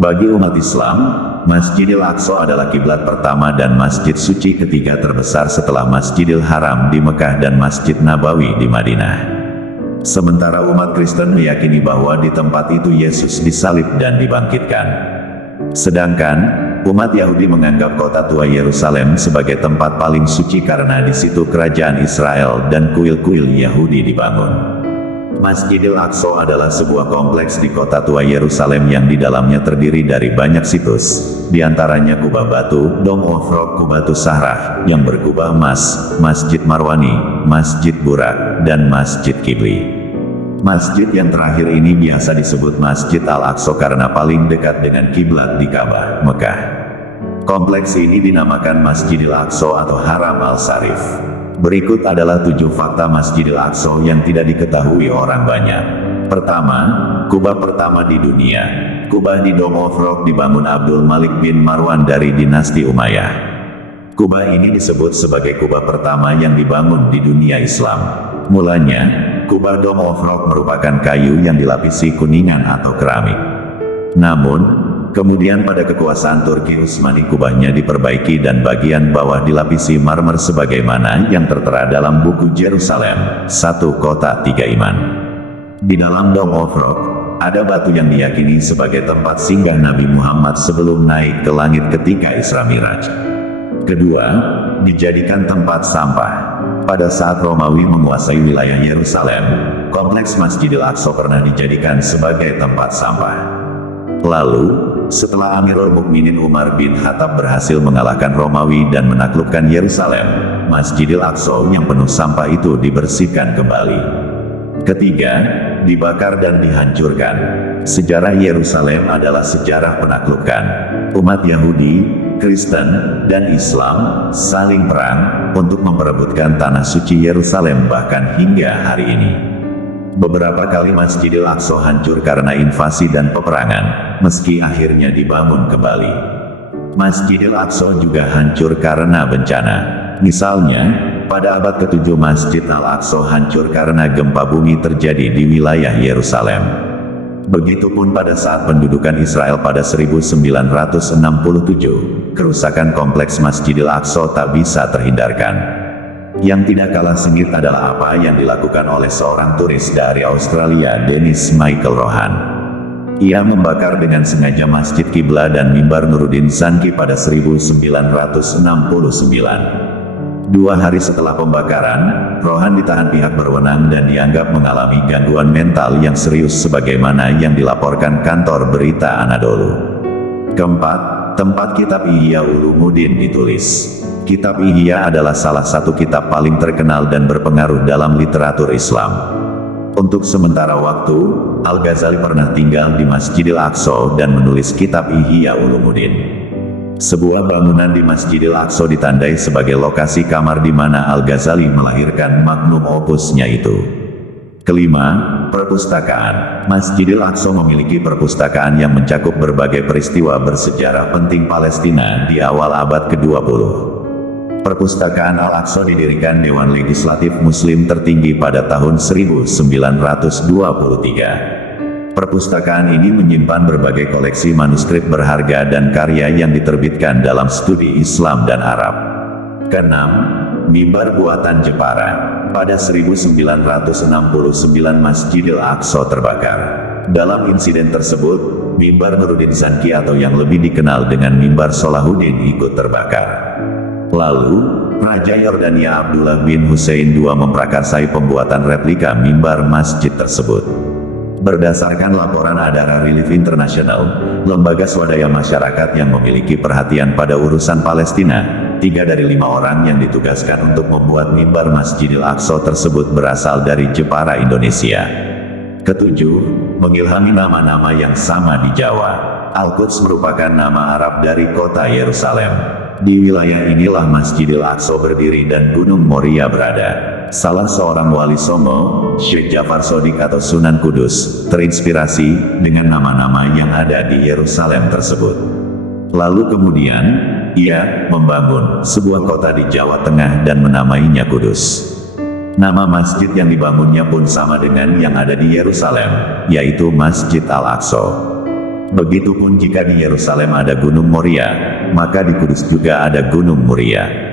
Bagi umat Islam, Masjidil Aqsa adalah kiblat pertama dan masjid suci ketiga terbesar setelah Masjidil Haram di Mekah dan Masjid Nabawi di Madinah. Sementara umat Kristen meyakini bahwa di tempat itu Yesus disalib dan dibangkitkan. Sedangkan, umat Yahudi menganggap kota tua Yerusalem sebagai tempat paling suci karena di situ kerajaan Israel dan kuil-kuil Yahudi dibangun. Masjidil Aqsa adalah sebuah kompleks di kota tua Yerusalem yang di dalamnya terdiri dari banyak situs, di antaranya kubah batu, Dome of Rock, Kubatus Sahrah, yang berkubah emas, Masjid Marwani, Masjid Burak, dan Masjid Kibli. Masjid yang terakhir ini biasa disebut Masjid Al-Aqsa karena paling dekat dengan kiblat di Ka'bah, Mekah. Kompleks ini dinamakan Masjidil Aqsa atau Haram Al-Sharif. Berikut adalah 7 fakta Masjidil Aqsa yang tidak diketahui orang banyak. Pertama, kubah pertama di dunia. Kubah di Dome of Rock dibangun Abdul Malik bin Marwan dari dinasti Umayyah. Kubah ini disebut sebagai kubah pertama yang dibangun di dunia Islam. Mulanya, kubah Dome of Rock merupakan kayu yang dilapisi kuningan atau keramik. Namun, kemudian pada kekuasaan Turki Utsmani kubahnya diperbaiki dan bagian bawah dilapisi marmer sebagaimana yang tertera dalam buku Jerusalem, 1 Kota 3 Iman. Di dalam Dome of Rock, ada batu yang diyakini sebagai tempat singgah Nabi Muhammad sebelum naik ke langit ketika Isra Miraj. Kedua, dijadikan tempat sampah. Pada saat Romawi menguasai wilayah Yerusalem, kompleks Masjidil Aqsa pernah dijadikan sebagai tempat sampah. Lalu, setelah Amirul Mukminin Umar bin Khattab berhasil mengalahkan Romawi dan menaklukkan Yerusalem, Masjidil Aqsa yang penuh sampah itu dibersihkan kembali. Ketiga, dibakar dan dihancurkan. Sejarah Yerusalem adalah sejarah penaklukan. Umat Yahudi, Kristen, dan Islam saling perang untuk memperebutkan tanah suci Yerusalem bahkan hingga hari ini. Beberapa kali Masjidil Aqsa hancur karena invasi dan peperangan, meski akhirnya dibangun kembali. Masjidil Aqsa juga hancur karena bencana. Misalnya, pada abad ke-7 Masjid Al-Aqsa hancur karena gempa bumi terjadi di wilayah Yerusalem. Begitupun pada saat pendudukan Israel pada 1967, kerusakan kompleks Masjidil Aqsa tak bisa terhindarkan. Yang tidak kalah sengit adalah apa yang dilakukan oleh seorang turis dari Australia, Dennis Michael Rohan. Ia membakar dengan sengaja Masjid Qibla dan mimbar Nuruddin Zanki pada 1969. 2 hari setelah pembakaran, Rohan ditahan pihak berwenang dan dianggap mengalami gangguan mental yang serius sebagaimana yang dilaporkan kantor berita Anadolu. Keempat, tempat kitab Ihya Ulumuddin ditulis. Kitab Ihya adalah salah satu kitab paling terkenal dan berpengaruh dalam literatur Islam. Untuk sementara waktu, Al-Ghazali pernah tinggal di Masjidil Aqsa dan menulis kitab Ihya Ulumuddin. Sebuah bangunan di Masjidil Aqsa ditandai sebagai lokasi kamar di mana Al-Ghazali melahirkan magnum opusnya itu. Kelima, perpustakaan. Masjidil Aqsa memiliki perpustakaan yang mencakup berbagai peristiwa bersejarah penting Palestina di awal abad ke-20. Perpustakaan Al-Aqsa didirikan Dewan Legislatif Muslim tertinggi pada tahun 1923. Perpustakaan ini menyimpan berbagai koleksi manuskrip berharga dan karya yang diterbitkan dalam studi Islam dan Arab. Keenam, mimbar buatan Jepara. Pada 1969 Masjidil Aqsa terbakar. Dalam insiden tersebut, mimbar Nuruddin Zanki atau yang lebih dikenal dengan mimbar Salahuddin ikut terbakar. Lalu, Raja Yordania Abdullah bin Hussein II memprakarsai pembuatan replika mimbar masjid tersebut. Berdasarkan laporan Adara Relief International, lembaga swadaya masyarakat yang memiliki perhatian pada urusan Palestina, 3 dari 5 orang yang ditugaskan untuk membuat mimbar Masjidil Aqsa tersebut berasal dari Jepara, Indonesia. Ketujuh, mengilhami nama-nama yang sama di Jawa. Al-Quds merupakan nama Arab dari kota Yerusalem. Di wilayah inilah Masjidil Aqsa berdiri dan Gunung Moria berada. Salah seorang wali Songo, Syekh Jafar Shodiq atau Sunan Kudus, terinspirasi dengan nama-nama yang ada di Yerusalem tersebut. Lalu kemudian, ia membangun sebuah kota di Jawa Tengah dan menamainya Kudus. Nama masjid yang dibangunnya pun sama dengan yang ada di Yerusalem, yaitu Masjid Al-Aqsa. Begitupun jika di Yerusalem ada Gunung Moria, maka di Kudus juga ada Gunung Muria.